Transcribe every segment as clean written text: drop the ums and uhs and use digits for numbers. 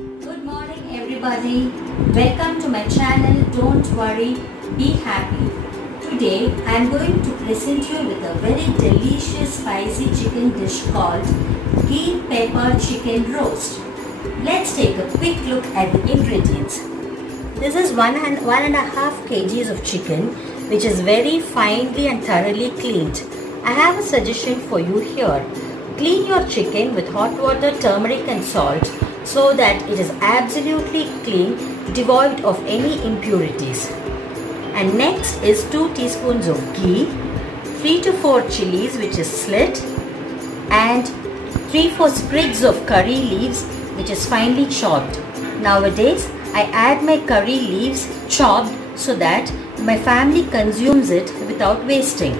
Good morning everybody. Welcome to my channel. Don't worry, be happy. Today I am going to present you with a very delicious spicy chicken dish called ghee pepper chicken roast. Let's take a quick look at the ingredients. This is 1.5 kgs of chicken which is very finely and thoroughly cleaned. I have a suggestion for you here. Clean your chicken with hot water, turmeric and salt so that it is absolutely clean, devoid of any impurities. And next is 2 teaspoons of ghee, 3 to 4 chilies which is slit, and 3-4 sprigs of curry leaves which is finely chopped. Nowadays I add my curry leaves chopped so that my family consumes it without wasting.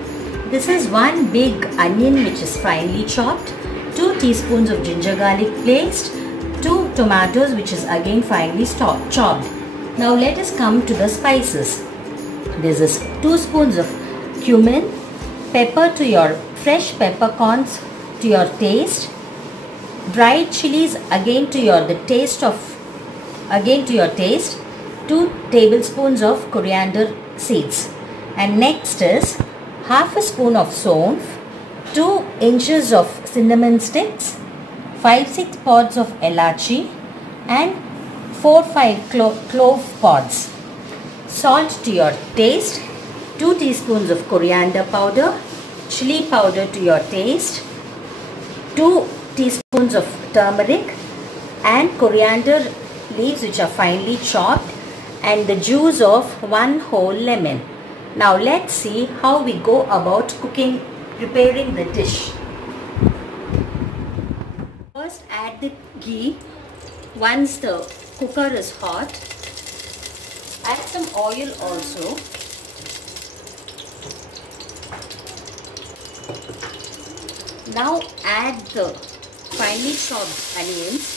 This is 1 big onion which is finely chopped, 2 teaspoons of ginger garlic paste, 2 tomatoes which is again finely chopped. Now let us come to the spices. This is 2 spoons of cumin, pepper to your fresh peppercorns to your taste, dried chilies again to your taste, 2 tablespoons of coriander seeds, and next is half a spoon of saunf, 2 inches of cinnamon sticks, 5-6 pods of elachi and 4-5 clove pods. Salt to your taste, 2 teaspoons of coriander powder, chili powder to your taste, 2 teaspoons of turmeric and coriander leaves which are finely chopped, and the juice of 1 whole lemon. Now let's see how we go about preparing the dish. First add the ghee. Once the cooker is hot, add some oil also. Now add the finely chopped onions.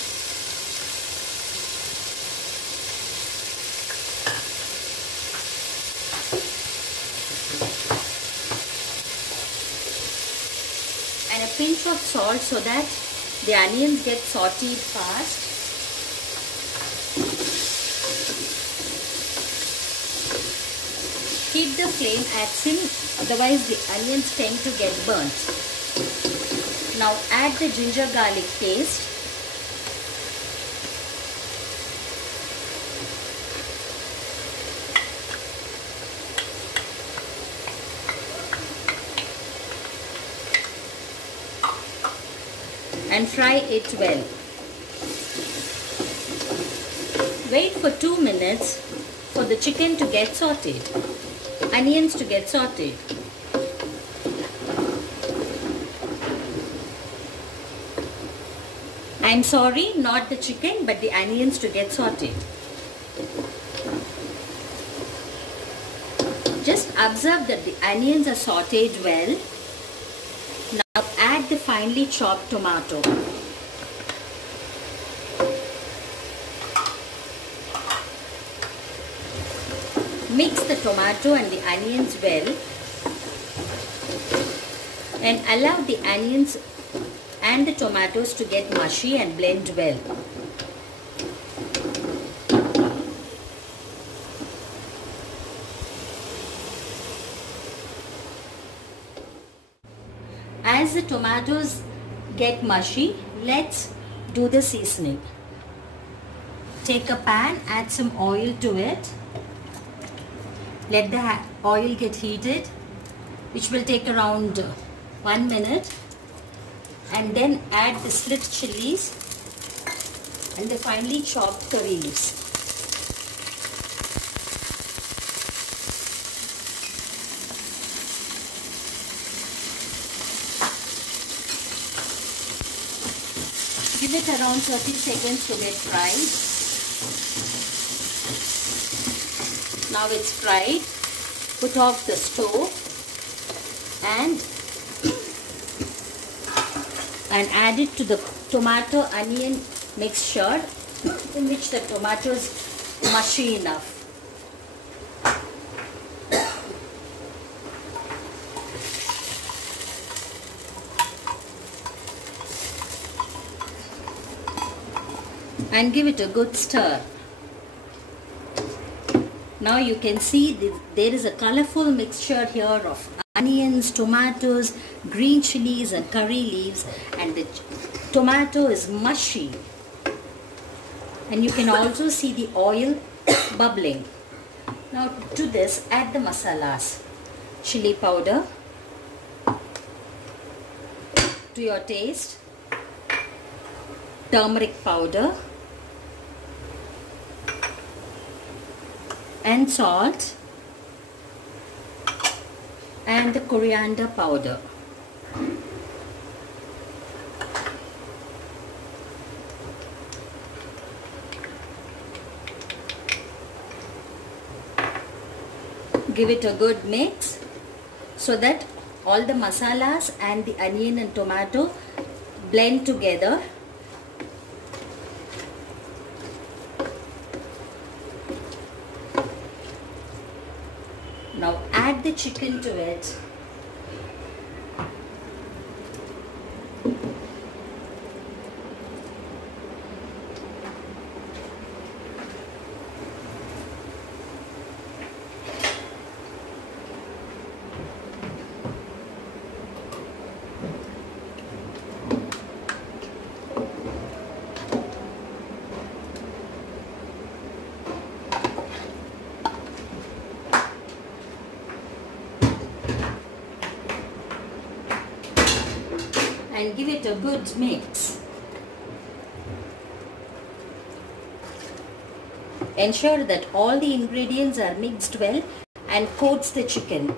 And a pinch of salt so that the onions get sauteed fast. Keep the flame at sim, otherwise the onions tend to get burnt. Now add the ginger garlic paste. And fry it well. Wait for 2 minutes for the chicken to get sauteed, onions to get sauteed. I'm sorry, not the chicken but the onions to get sauteed. Just observe that the onions are sauteed well. Now add the finely chopped tomato. Mix the tomato and the onions well and allow the onions and the tomatoes to get mushy and blend well. As the tomatoes get mushy, let's do the seasoning. Take a pan, add some oil to it. Let the oil get heated, which will take around 1 minute. And then add the slit chilies and the finely chopped curry leaves. Give it around 30 seconds to get fried. Now it's fried. Put off the stove and add it to the tomato onion mixture in which the tomato is mushy enough. and give it a good stir. Now you can see there is a colorful mixture here of onions, tomatoes, green chilies and curry leaves, and the tomato is mushy. And you can also see the oil bubbling. Now to this add the masalas. Chili powder to your taste, turmeric powder and salt and the coriander powder. Give it a good mix so that all the masalas and the onion and tomato blend together. Now add the chicken to it. And give it a good mix. Ensure that all the ingredients are mixed well and coats the chicken.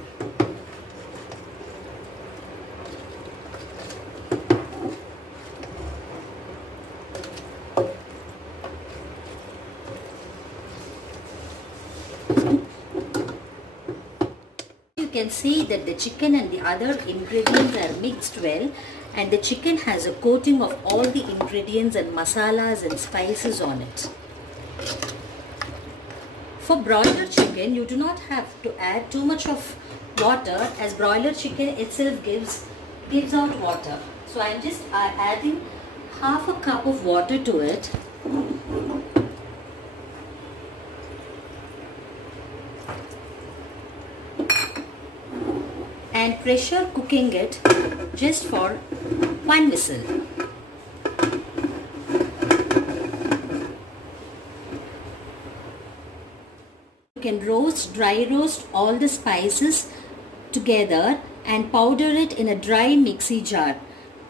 You can see that the chicken and the other ingredients are mixed well, and the chicken has a coating of all the ingredients and masalas and spices on it. For broiler chicken, you do not have to add too much of water, as broiler chicken itself gives out water. So I am just adding half a cup of water to it. And pressure cooking it just for 1 whistle. You can dry roast all the spices together and powder it in a dry mixie jar.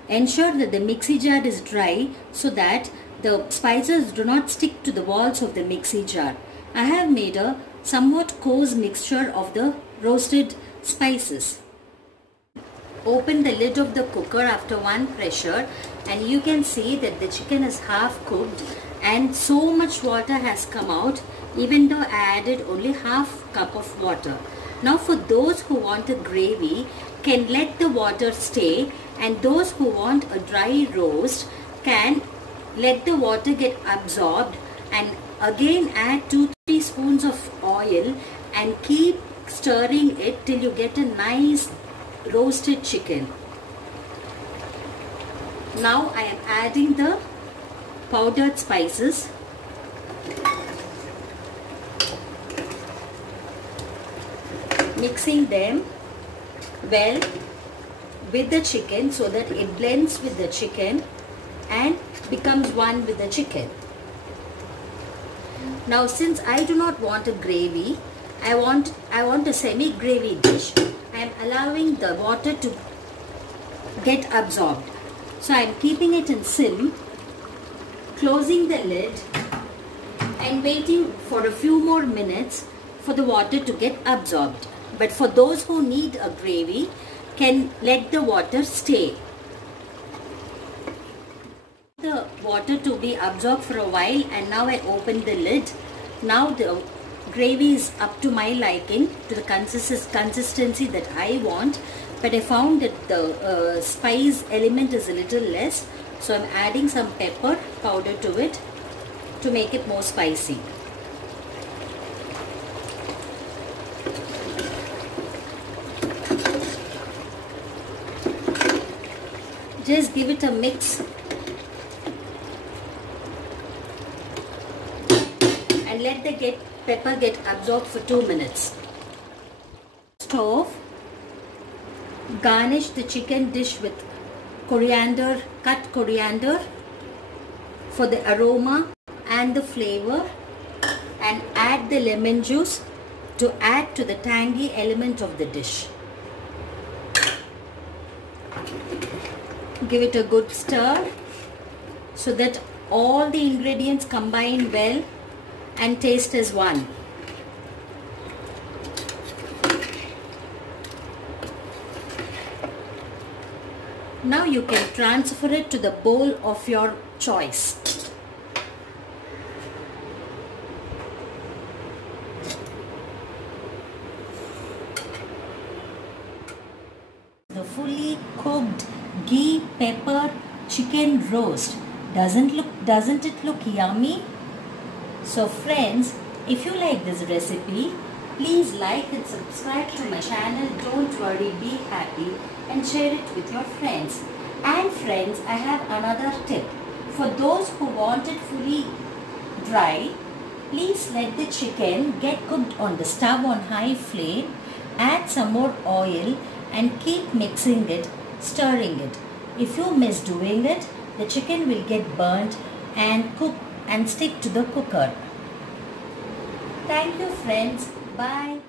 Ensure that the mixie jar is dry so that the spices do not stick to the walls of the mixie jar. I have made a somewhat coarse mixture of the roasted spices. Open the lid of the cooker after one pressure and you can see that the chicken is half cooked and so much water has come out, even though I added only half cup of water. Now for those who want a gravy can let the water stay, and those who want a dry roast can let the water get absorbed and again add 2-3 spoons of oil and keep stirring it till you get a nice roasted chicken. Now I am adding the powdered spices. Mixing them well with the chicken so that it blends with the chicken and becomes one with the chicken. Now since I do not want a gravy, I want a semi-gravy dish. I am allowing the water to get absorbed. So I am keeping it in sim, closing the lid and waiting for a few more minutes for the water to get absorbed. But for those who need a gravy, can let the water stay. The water to be absorbed for a while, and now I open the lid. Now the gravy is up to my liking, to the consistency that I want, but I found that the spice element is a little less, so I'm adding some pepper powder to it to make it more spicy. Just give it a mix and let the pepper get absorbed for 2 minutes. Stove. Garnish the chicken dish with coriander, cut coriander for the aroma and the flavor, and add the lemon juice to add to the tangy element of the dish. Give it a good stir so that all the ingredients combine well and taste as one. Now you can transfer it to the bowl of your choice. The fully cooked ghee pepper chicken roast. Doesn't it look yummy? So friends, if you like this recipe, please like and subscribe to my channel Don't Worry Be Happy, and share it with your friends. And friends, I have another tip. For those who want it fully dry, please let the chicken get cooked on the stove on high flame. Add some more oil and keep mixing it, stirring it. If you miss doing it, the chicken will get burnt and stick to the cooker. Thank you friends. Bye.